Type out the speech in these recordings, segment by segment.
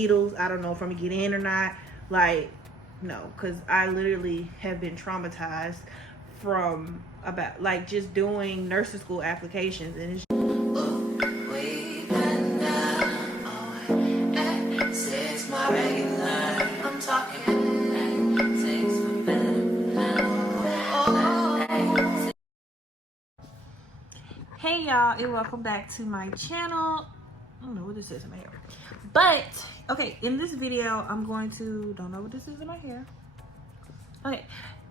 needles. I don't know if I'm gonna get in or not. Like, no, because I literally have been traumatized from about like just doing nursing school applications, and it's hey y'all, and welcome back to my channel. I don't know what this is in my hair, but okay, in this video I'm going to don't know what this is in my hair.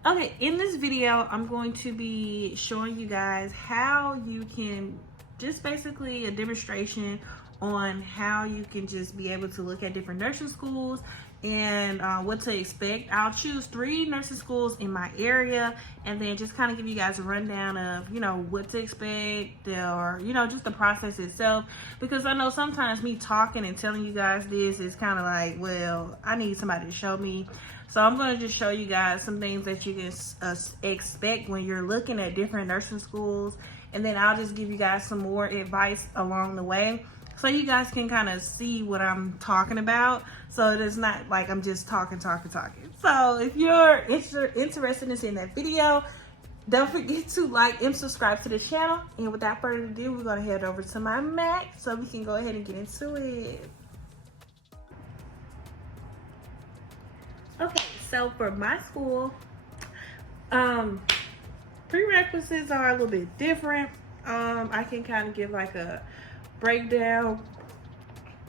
Okay, in this video I'm going to be showing you guys how you can just basically a demonstration on how you can just be able to look at different nursing schools and what to expect. I'll choose 3 nursing schools in my area and then just kind of give you guys a rundown of, you know, what to expect or, you know, just the process itself. Because I know sometimes me talking and telling you guys this is kind of like, well, I need somebody to show me. So I'm going to just show you guys some things that you can expect when you're looking at different nursing schools. And then I'll just give you guys some more advice along the way, so you guys can kind of see what I'm talking about. So it is not like I'm just talking. So if you're interested in seeing that video, don't forget to like and subscribe to the channel. And without further ado, we're going to head over to my Mac so we can go ahead and get into it. Okay, so for my school, prerequisites are a little bit different. I can kind of give like a breakdown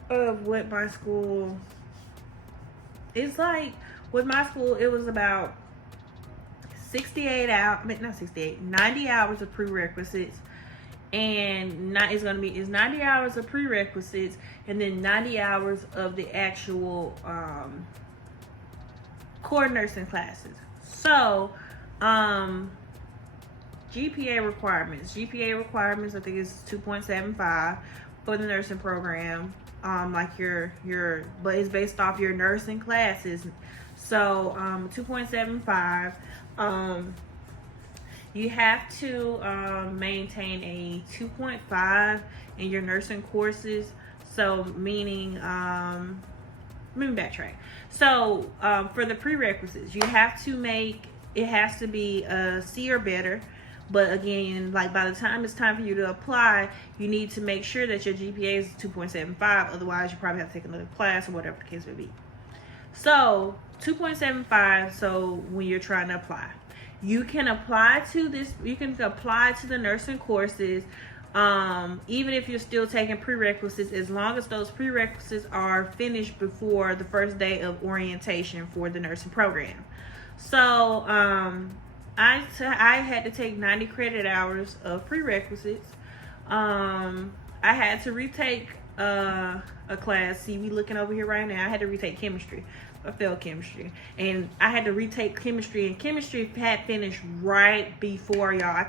of what my school is like. With my school, it was about 90 hours of prerequisites, and it's 90 hours of prerequisites and then 90 hours of the actual core nursing classes. So GPA requirements I think is 2.75 for the nursing program. Like but it's based off your nursing classes. So 2.75. You have to maintain a 2.5 in your nursing courses. So meaning let me backtrack. So for the prerequisites, you have to it has to be a C or better. But again, like by the time it's time for you to apply, you need to make sure that your GPA is 2.75. Otherwise, you probably have to take another class or whatever the case may be. So 2.75. So when you're trying to apply, you can apply to this. You can apply to the nursing courses, even if you're still taking prerequisites, as long as those prerequisites are finished before the first day of orientation for the nursing program. So I had to take 90 credit hours of prerequisites. I had to retake a class. See, we looking over here right now. I had to retake chemistry. I failed chemistry, and I had to retake chemistry. And chemistry had finished right before, y'all.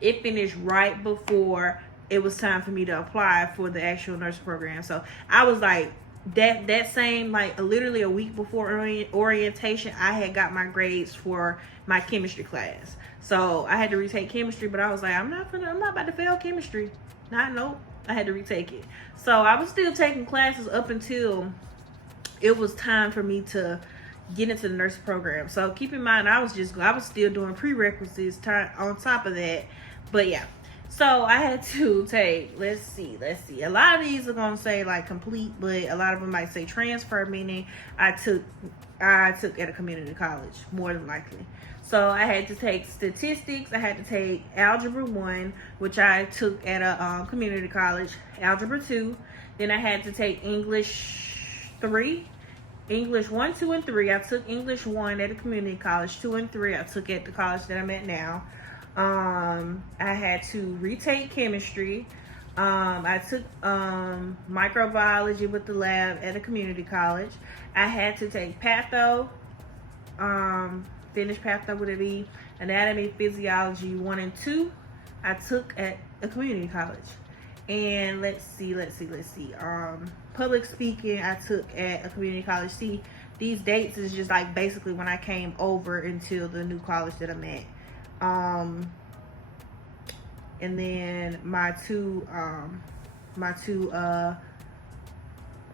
It finished right before it was time for me to apply for the actual nursing program. So I was like, that same, like literally a week before orientation, I had got my grades for my chemistry class. So I had to retake chemistry, but I was like, I'm not about to fail chemistry. Nope. I had to retake it. So I was still taking classes up until it was time for me to get into the nursing program. So keep in mind, I was still doing prerequisites on top of that. But yeah. So I had to take, let's see. A lot of these are going to say like complete, but a lot of them might say transfer, meaning I took at a community college, more than likely. So I had to take statistics. I had to take Algebra 1, which I took at a community college, Algebra 2. Then I had to take English 3. English 1, 2, and 3. I took English 1 at a community college. 2 and 3 I took at the college that I'm at now. I had to retake chemistry. I took microbiology with the lab at a community college. I had to take patho, finish patho with an E. Anatomy, physiology 1 and 2 I took at a community college. And let's see. Public speaking I took at a community college. See, these dates is just like basically when I came over until the new college that I'm at. And then my two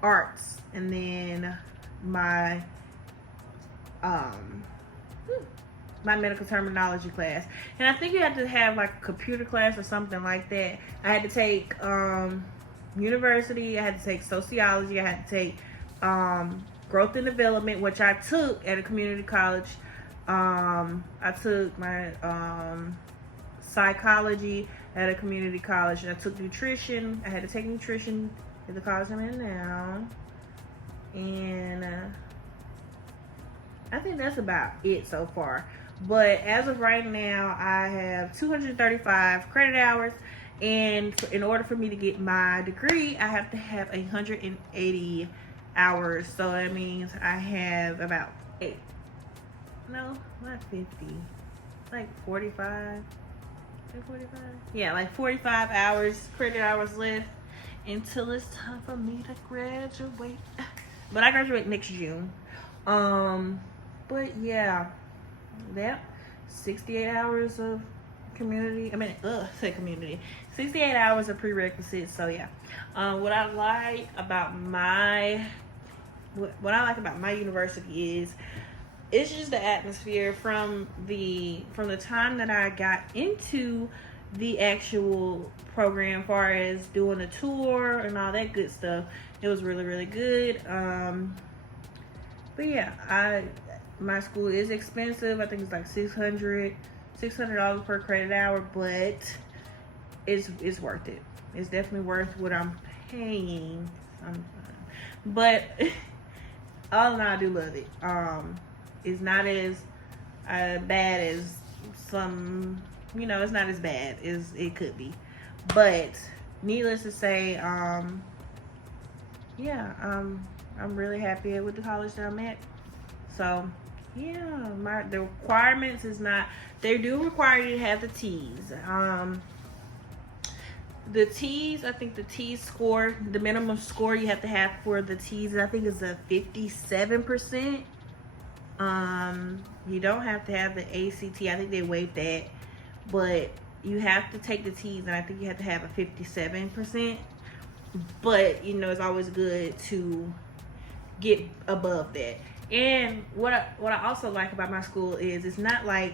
arts, and then my my medical terminology class. And I think you have to have like a computer class or something like that. I had to take university, I had to take sociology, I had to take growth and development, which I took at a community college. I took my psychology at a community college, and I took nutrition. I had to take nutrition at the college I'm in now. And I think that's about it so far. But as of right now, I have 235 credit hours, and in order for me to get my degree, I have to have 180 hours. So that means I have about not 50, like 45, like 45. Yeah, like 45 hours, credit hours left until it's time for me to graduate. But I graduate next June. But yeah, that 68 hours of community. 68 hours of prerequisites. So yeah, what I like about my university is it's just the atmosphere from the time that I got into the actual program, as far as doing the tour and all that good stuff. It was really, really good. But yeah, my school is expensive. I think it's like $600 per credit hour, but it's worth it. It's definitely worth what I'm paying. But all in all, I do love it. It's not as bad as some, it's not as bad as it could be. But needless to say, yeah, I'm really happy with the college that I'm at. So yeah, the requirements is not, they do require you to have the T's. The T's, I think the T score, the minimum score you have to have for the T's, I think is a 57%. You don't have to have the ACT. I think they waived that, but you have to take the T's, and I think you have to have a 57%. But it's always good to get above that. And what I also like about my school is it's not like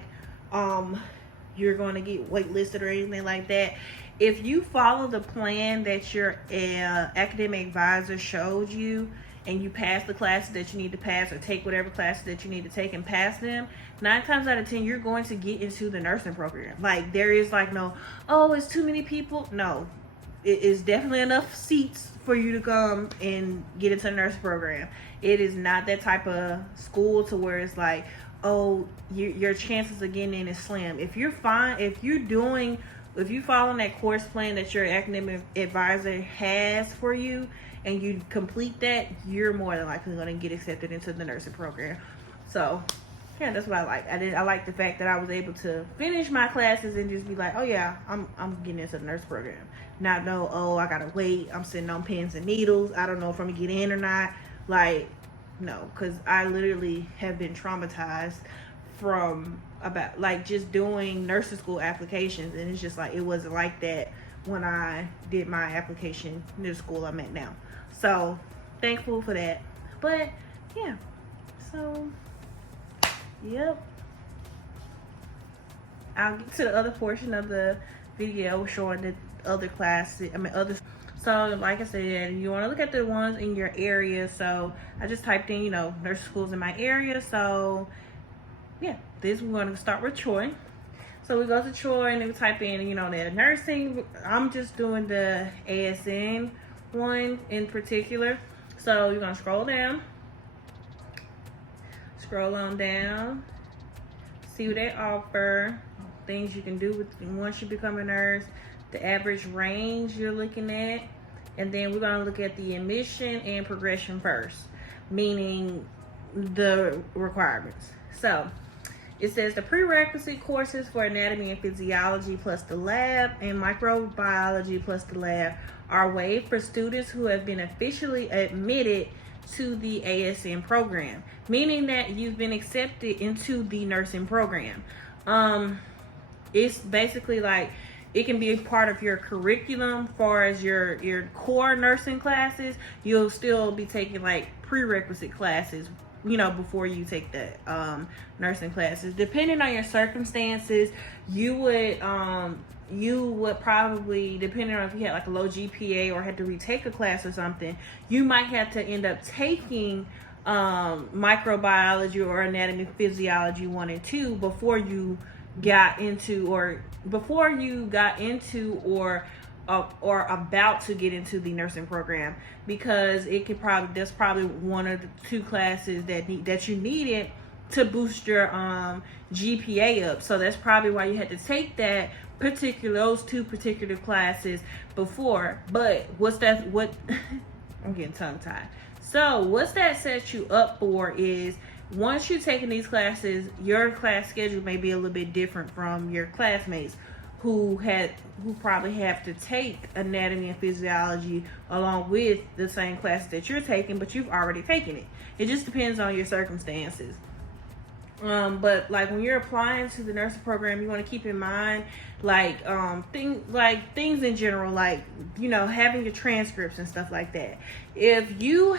you're going to get waitlisted or anything like that. If you follow the plan that your academic advisor showed you, and you pass the classes that you need to pass, or take whatever classes that you need to take and pass them, 9 times out of 10 you're going to get into the nursing program. Like, there is like no, oh, it's too many people. No, it is definitely enough seats for you to come and get into the nursing program. It is not that type of school to where it's like, oh, your chances of getting in is slim. If you're following that course plan that your academic advisor has for you, and you complete that, you're more than likely going to get accepted into the nursing program. So yeah, that's what I like. I like the fact that I was able to finish my classes and just be like, oh yeah, I'm getting into the nursing program. Not know, oh, I gotta wait, I'm sitting on pins and needles, I don't know if I'm gonna get in or not. Like, no, because I literally have been traumatized from about like just doing nursing school applications, and it's just like it wasn't like that when I did my application in the school I'm at now. So thankful for that. But yeah, so yep, I'll get to the other portion of the video showing the other classes. So like I said, you want to look at the ones in your area. So I just typed in, nursing schools in my area. So yeah, we're going to start with Troy. So we go to Troy and then we type in, the nursing. I'm just doing the ASN one in particular. So you're going to scroll on down, see what they offer, things you can do once you become a nurse, the average range you're looking at, and then we're going to look at the admission and progression first, meaning the requirements. So it says the prerequisite courses for anatomy and physiology plus the lab, and microbiology plus the lab are waived for students who have been officially admitted to the ASN program, meaning that you've been accepted into the nursing program. It's basically like it can be a part of your curriculum. Far as your core nursing classes, you'll still be taking like prerequisite classes, you know, before you take the nursing classes. Depending on your circumstances, you would probably, depending on if you had like a low GPA or had to retake a class or something, you might have to end up taking microbiology or anatomy physiology 1 and 2 before you got into or about to get into the nursing program, because that's probably 1 or 2 classes that you needed to boost your GPA up. So that's probably why you had to take those 2 particular classes before. But I'm getting tongue tied. So what's that sets you up for is, once you're taking these classes, your class schedule may be a little bit different from your classmates who probably have to take anatomy and physiology along with the same classes that you're taking, but you've already taken it. It just depends on your circumstances. But like when you're applying to the nursing program, you want to keep in mind things in general, like, you know, having your transcripts and stuff like that. If you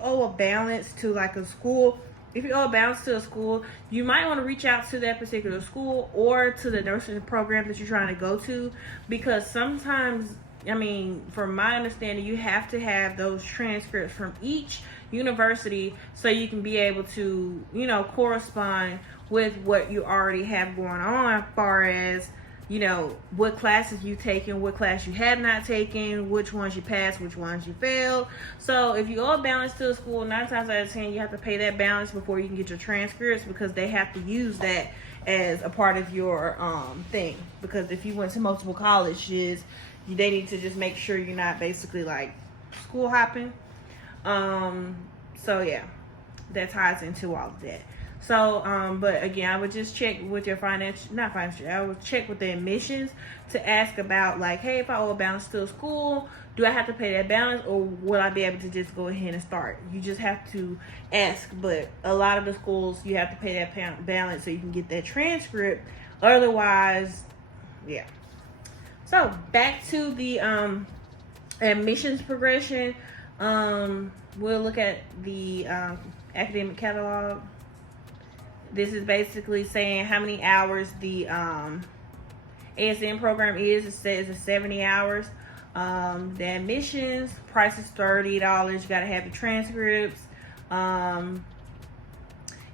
owe a balance to like a school, you might want to reach out to that particular school or to the nursing program that you're trying to go to, because sometimes, I mean, from my understanding, you have to have those transcripts from each university so you can be able to, you know, correspond with what you already have going on, as far as, you know, what classes you taken, what class you have not taken, which ones you passed, which ones you failed. So if you owe a balance to a school, 9 times out of 10 you have to pay that balance before you can get your transcripts, because they have to use that as a part of your thing. Because if you went to multiple colleges, they need to just make sure you're not basically like school hopping. So yeah, that ties into all of that. So, but again, I would just check with your I would check with the admissions to ask about, like, hey, if I owe a balance to a school, do I have to pay that balance, or will I be able to just go ahead and start? You just have to ask. But a lot of the schools, you have to pay that balance so you can get that transcript. Otherwise, yeah. So back to the admissions progression. We'll look at the academic catalog. This is basically saying how many hours the ASN program is. It says it's 70 hours. The admissions price is $30. You got to have your transcripts.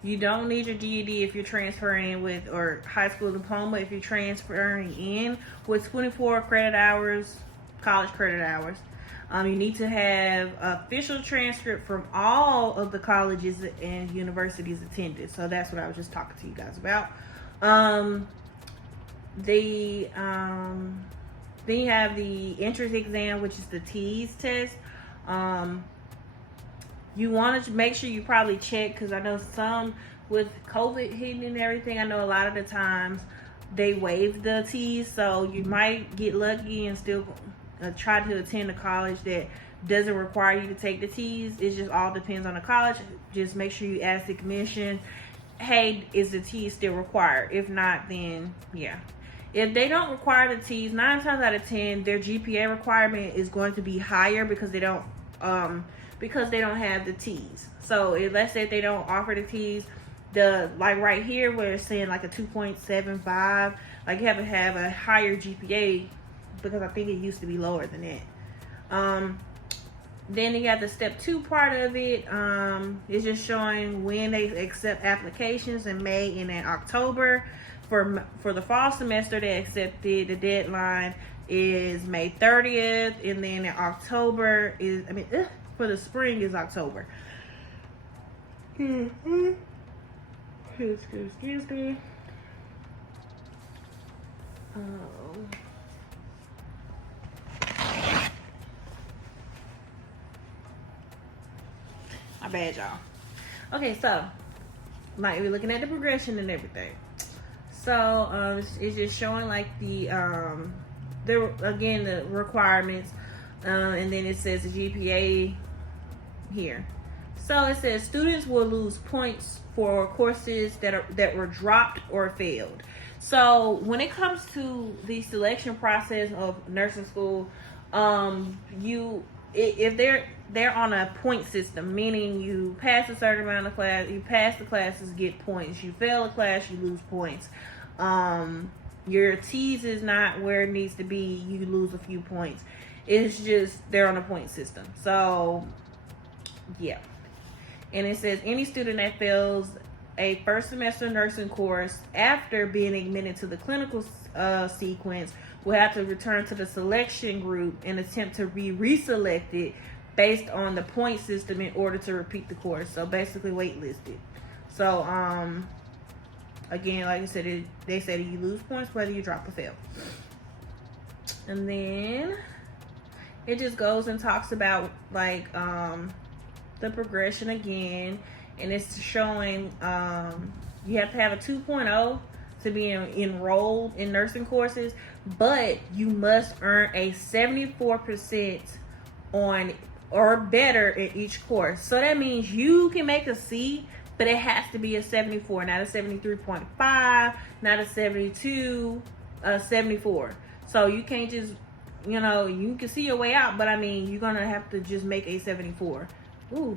You don't need your GED if you're transferring in with, or high school diploma if you're transferring in with 24 credit hours, college credit hours. You need to have official transcript from all of the colleges and universities attended. So that's what I was just talking to you guys about. Then you have the entrance exam, which is the TEAS test. You want to make sure you probably check, because I know some, with COVID hitting and everything, I know a lot of the times they waive the TEAS. So you might get lucky and still try to attend a college that doesn't require you to take the TEAS. It just all depends on the college. Just make sure you ask the commission, hey, is the TEAS still required? If not, then yeah. If they don't require the TEAS, 9 times out of 10, their GPA requirement is going to be higher because they don't have the TEAS. So let's say if they don't offer the TEAS, like right here where it's saying like a 2.75, like you have to have a higher GPA, because I think it used to be lower than that. Then you have the step 2 part of it. It's just showing when they accept applications in May and in October. For the fall semester, they accepted, the deadline is May 30th, and then in October for the spring is October. Excuse me. My bad, y'all. Okay, so like we're looking at the progression and everything. So it's just showing like the requirements, and then it says the GPA here. So it says students will lose points for courses that were dropped or failed. So when it comes to the selection process of nursing school, if they're on a point system, meaning you pass a certain amount of class, you pass the classes, get points. You fail a class, you lose points. Your T's is not where it needs to be, you lose a few points. It's just they're on a point system. So yeah. And it says any student that fails a first semester nursing course after being admitted to the clinical sequence will have to return to the selection group and attempt to be reselected based on the point system in order to repeat the course. So basically waitlisted. So again, like I said, they said you lose points whether you drop or fail. And then it just goes and talks about like the progression again, and it's showing you have to have a 2.0 to be enrolled in nursing courses, but you must earn a 74% on or better in each course. So that means you can make a C, but it has to be a 74, not a 73.5, not a 72, a 74. So you can't just, you know, you can see your way out, but I mean, you're gonna have to just make a 74. Ooh,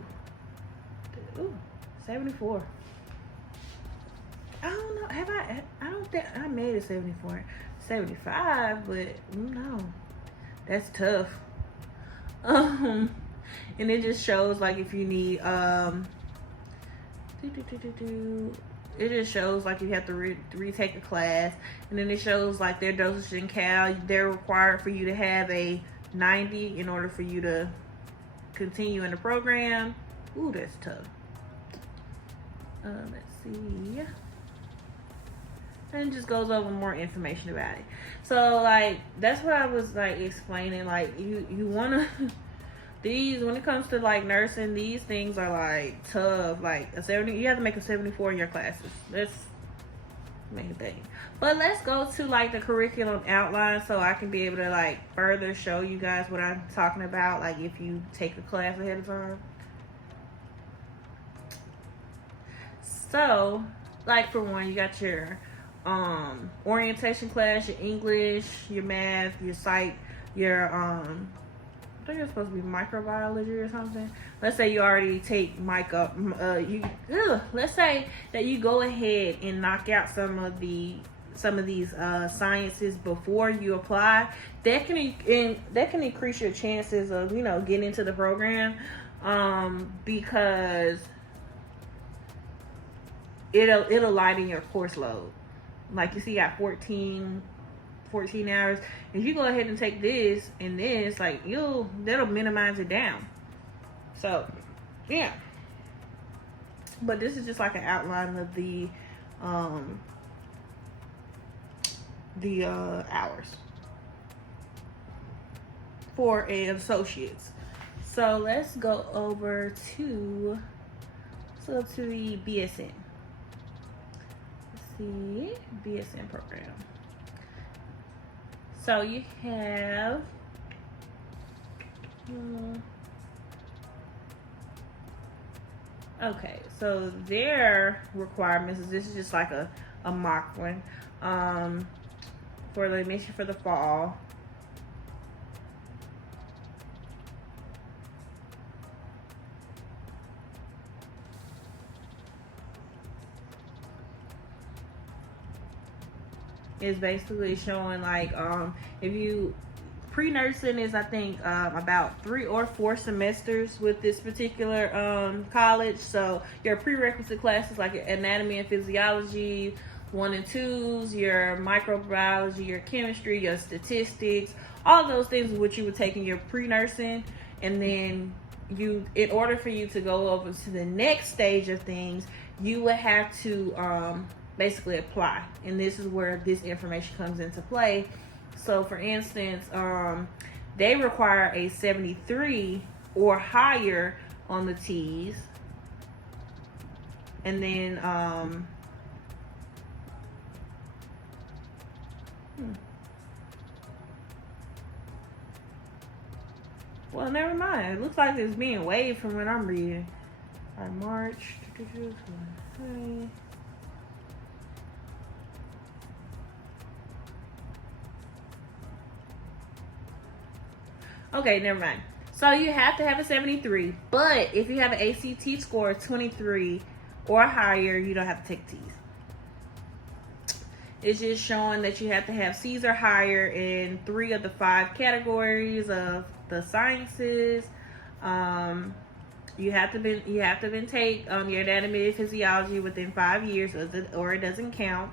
74. I don't know. I don't think I made a 74. 75, but no, that's tough. And it just shows like if you need it just shows like you have to retake a class, and then it shows like their dosage and cal. They're required for you to have a 90 in order for you to continue in the program. Ooh, that's tough. Let's see. And it just goes over more information about it. So like that's what I was like explaining. Like you wanna these, when it comes to like nursing, these things are like tough. Like a 70, you have to make a 74 in your classes. That's the main thing. But let's go to like the curriculum outline so I can be able to like further show you guys what I'm talking about. Like if you take a class ahead of time. So like for one, you got your orientation class, your English, your math, your psych, your I think it's supposed to be microbiology or something. Let's say you already take let's say that you go ahead and knock out some of these sciences before you apply. That can increase your chances of, you know, getting into the program, because it'll lighten your course load. Like you see, you got 14 hours. If you go ahead and take this and this, like that'll minimize it down. So yeah. But this is just like an outline of the hours for an associate's. So let's go over to the BSN. See, BSN program. So you have okay, so their requirements is, this is just like a mock one, for the admission for the fall. Is basically showing like if you pre-nursing is I think about 3 or 4 semesters with this particular college. So your prerequisite classes like anatomy and physiology 1 and 2s, your microbiology, your chemistry, your statistics, all those things are what you would take in your pre-nursing. And then in order for you to go over to the next stage of things, you would have to basically apply, and this is where this information comes into play. So for instance, they require a 73 or higher on the T's, and then well, never mind, it looks like it's being waived from what I'm reading. All right, March. Okay, never mind. So you have to have a 73, but if you have an ACT score of 23 or higher, you don't have to take T's. It's just showing that you have to have C's or higher in 3 of the 5 categories of the sciences. You have to been take your anatomy and physiology within 5 years, or it doesn't count.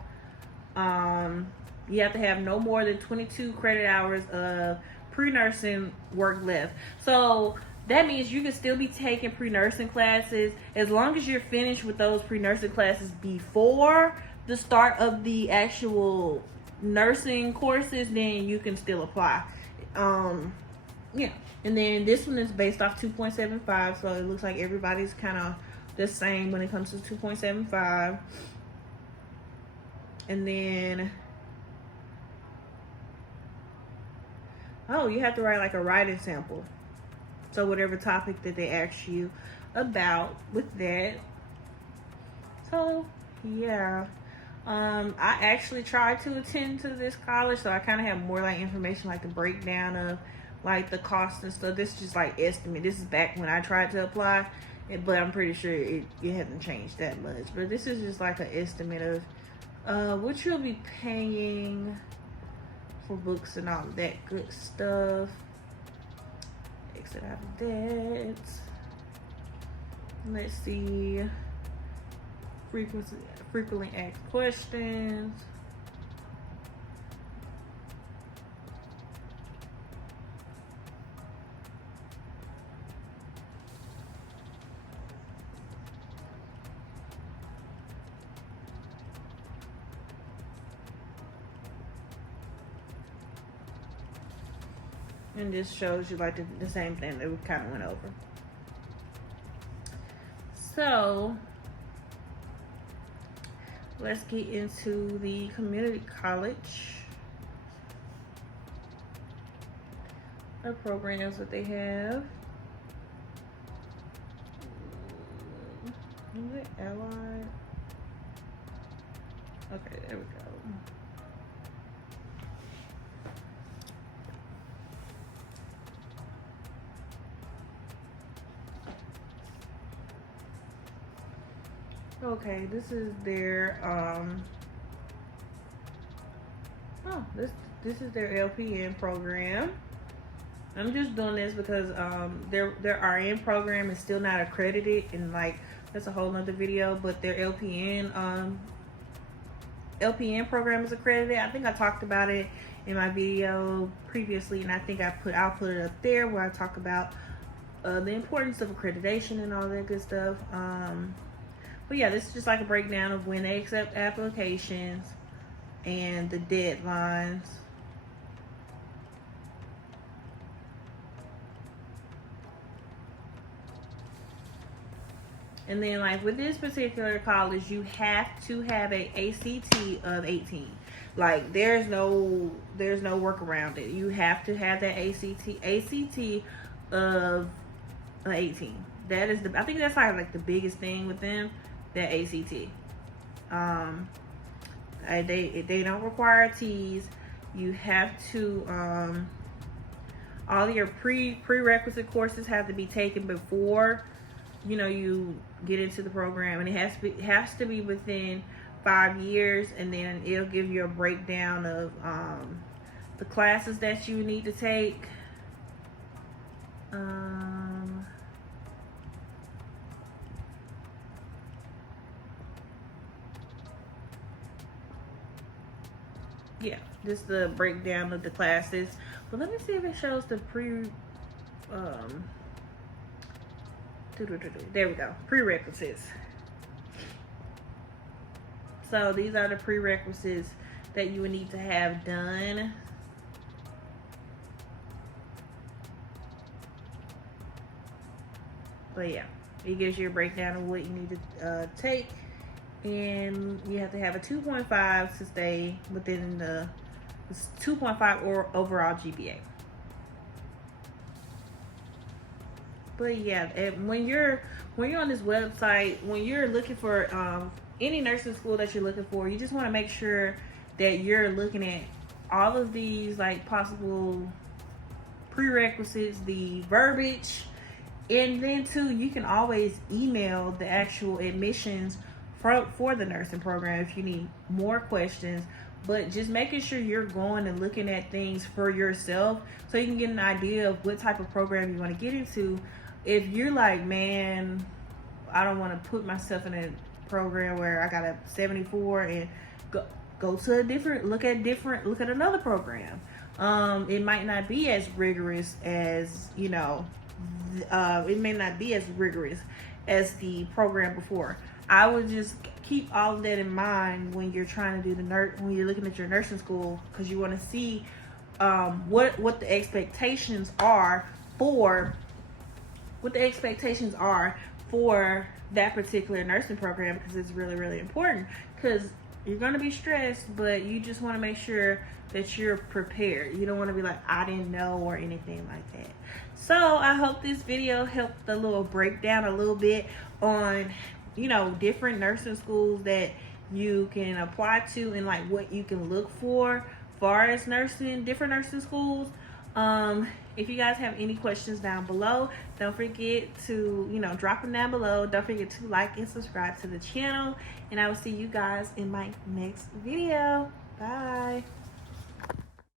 You have to have no more than 22 credit hours of pre-nursing work left. So that means you can still be taking pre-nursing classes as long as you're finished with those pre-nursing classes before the start of the actual nursing courses. Then you can still apply. Yeah. And then this one is based off 2.75, so it looks like everybody's kind of the same when it comes to 2.75. And then, oh, you have to write like a writing sample. So whatever topic that they ask you about with that. So, yeah. I actually tried to attend to this college, so I kind of have more like information, like the breakdown of like the cost and stuff. This is just like estimate. This is back when I tried to apply, but I'm pretty sure it hasn't changed that much. But this is just like an estimate of what you'll be paying for books and all of that good stuff. Exit out of that. Let's see. Frequently asked questions. And this shows you like the same thing that we kind of went over. So let's get into the community college. The programs that they have. Is it Allied? Okay, there we go. Okay, this is their this is their LPN program. I'm just doing this because their RN program is still not accredited, and like that's a whole nother video, but their LPN program is accredited. I think I talked about it in my video previously, and I think I'll put it up there where I talk about the importance of accreditation and all that good stuff. But yeah, this is just like a breakdown of when they accept applications and the deadlines. And then like with this particular college, you have to have a ACT of 18. Like there's no work around it. You have to have that ACT of 18. That is I think that's like the biggest thing with them. That ACT. They don't require T's. You have to all your prerequisite courses have to be taken before you get into the program, and it has to be within 5 years, and then it'll give you a breakdown of the classes that you need to take. Yeah, this is the breakdown of the classes. But let me see if it shows the there we go, prerequisites. So these are the prerequisites that you would need to have done. But yeah, it gives you a breakdown of what you need to take. And you have to have a 2.5 to stay within the 2.5 or overall GPA. But yeah, when you're on this website, when you're looking for any nursing school that you're looking for, you just want to make sure that you're looking at all of these like possible prerequisites, the verbiage, and then too, you can always email the actual admissions for the nursing program if you need more questions. But just making sure you're going and looking at things for yourself so you can get an idea of what type of program you want to get into. If you're like, man, I don't want to put myself in a program where I got a 74 and go to a different, look at another program. It might not be as rigorous as, it may not be as rigorous as the program before. I would just keep all of that in mind when you're trying to do when you're looking at your nursing school, because you want to see what the expectations are for that particular nursing program, because it's really, really important, because you're going to be stressed, but you just want to make sure that you're prepared. You don't want to be like, I didn't know, or anything like that. So I hope this video helped a little breakdown a little bit on, different nursing schools that you can apply to, and like what you can look for far as different nursing schools. If you guys have any questions down below, don't forget to, drop them down below. Don't forget to like and subscribe to the channel, and I will see you guys in my next video. Bye.